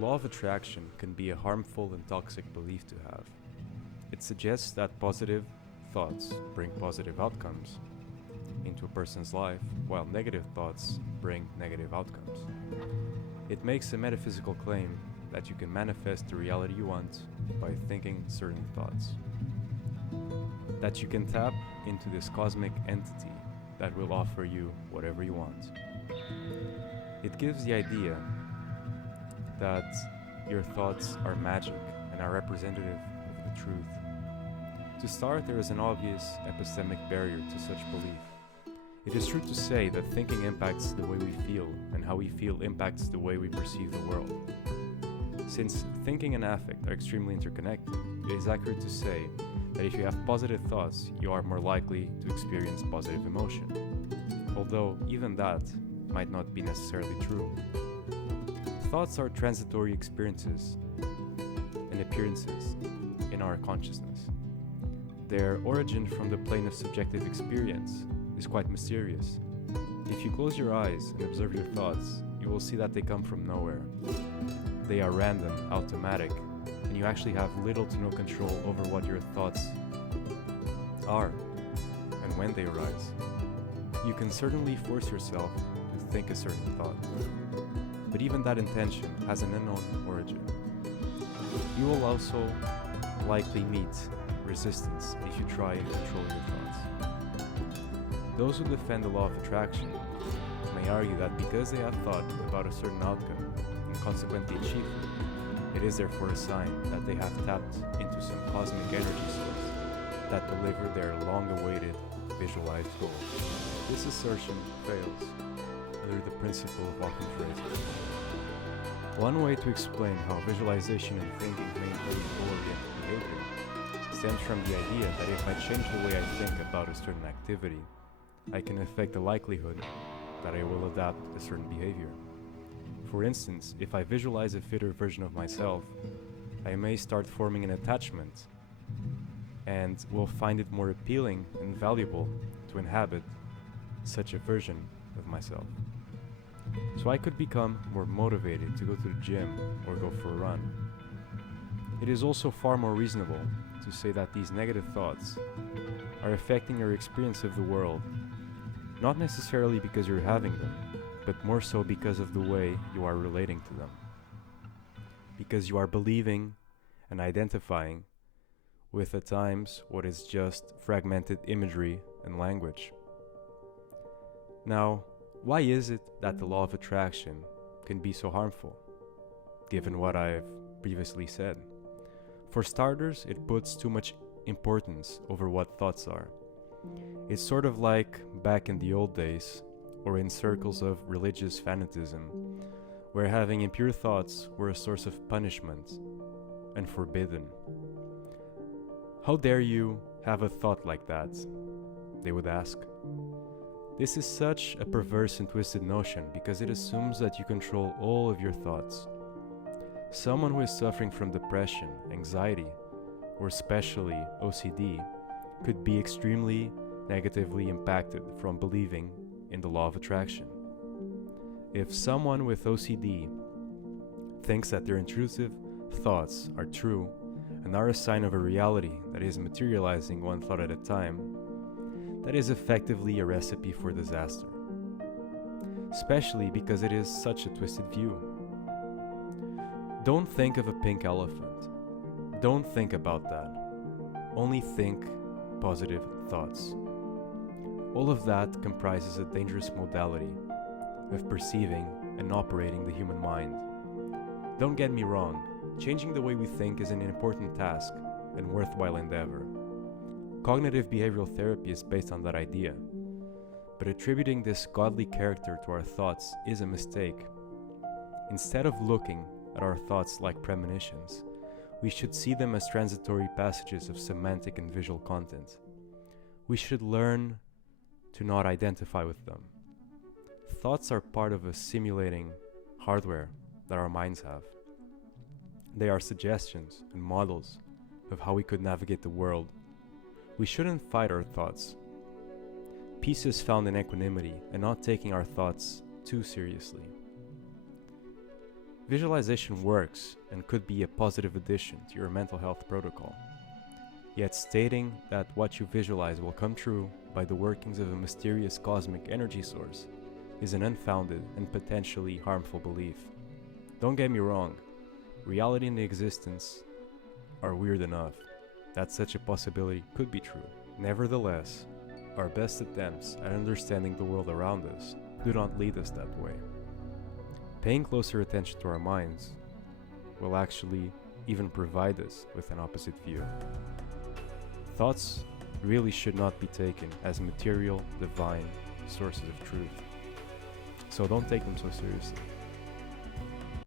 law of attraction can be a harmful and toxic belief to have. It suggests that positive thoughts bring positive outcomes into a person's life, while negative thoughts bring negative outcomes. It makes a metaphysical claim that you can manifest the reality you want by thinking certain thoughts. That you can tap into this cosmic entity that will offer you whatever you want. It gives the idea that your thoughts are magic and are representative of the truth. To start, there is an obvious epistemic barrier to such belief. It is true to say that thinking impacts the way we feel, and how we feel impacts the way we perceive the world. Since thinking and affect are extremely interconnected, it is accurate to say that if you have positive thoughts, you are more likely to experience positive emotion. Although even that might not be necessarily true. Thoughts are transitory experiences and appearances in our consciousness. Their origin from the plane of subjective experience is quite mysterious. If you close your eyes and observe your thoughts, you will see that they come from nowhere. They are random, automatic, and you actually have little to no control over what your thoughts are and when they arise. You can certainly force yourself to think a certain thought, but even that intention has an unknown origin. You will also likely meet resistance if you try and control your thoughts. Those who defend the law of attraction may argue that because they have thought about a certain outcome and consequently achieved it, it is therefore a sign that they have tapped into some cosmic energy source that delivered their long-awaited visualized goal. This assertion fails under the principle of often phrases. One way to explain how visualization and thinking may influence goal-oriented behavior stems from the idea that if I change the way I think about a certain activity, I can affect the likelihood that I will adopt a certain behavior. For instance, if I visualize a fitter version of myself, I may start forming an attachment and will find it more appealing and valuable to inhabit such a version of myself. So I could become more motivated to go to the gym or go for a run. It is also far more reasonable to say that these negative thoughts are affecting your experience of the world, not necessarily because you're having them, but more so because of the way you are relating to them. Because you are believing and identifying with at times what is just fragmented imagery and language. Now, why is it that the law of attraction can be so harmful, given what I've previously said? For starters, it puts too much importance over what thoughts are. It's sort of like back in the old days, or in circles of religious fanatism, where having impure thoughts were a source of punishment and forbidden. How dare you have a thought like that? They would ask. This is such a perverse and twisted notion because it assumes that you control all of your thoughts. Someone who is suffering from depression, anxiety, or especially OCD could be extremely negatively impacted from believing in the law of attraction. If someone with OCD thinks that their intrusive thoughts are true and are a sign of a reality that is materializing one thought at a time, that is effectively a recipe for disaster, especially because it is such a twisted view. Don't think of a pink elephant. Don't think about that. Only think positive thoughts. All of that comprises a dangerous modality of perceiving and operating the human mind. Don't get me wrong, changing the way we think is an important task and worthwhile endeavor. Cognitive behavioral therapy is based on that idea, but attributing this godly character to our thoughts is a mistake. Instead of looking at our thoughts like premonitions, we should see them as transitory passages of semantic and visual content. We should learn to not identify with them. Thoughts are part of a simulating hardware that our minds have. They are suggestions and models of how we could navigate the world. We shouldn't fight our thoughts. Peace is found in equanimity and not taking our thoughts too seriously. Visualization works and could be a positive addition to your mental health protocol. Yet stating that what you visualize will come true by the workings of a mysterious cosmic energy source is an unfounded and potentially harmful belief. Don't get me wrong, reality and existence are weird enough that such a possibility could be true. Nevertheless, our best attempts at understanding the world around us do not lead us that way. Paying closer attention to our minds will actually even provide us with an opposite view. Thoughts really should not be taken as material, divine sources of truth. So don't take them so seriously.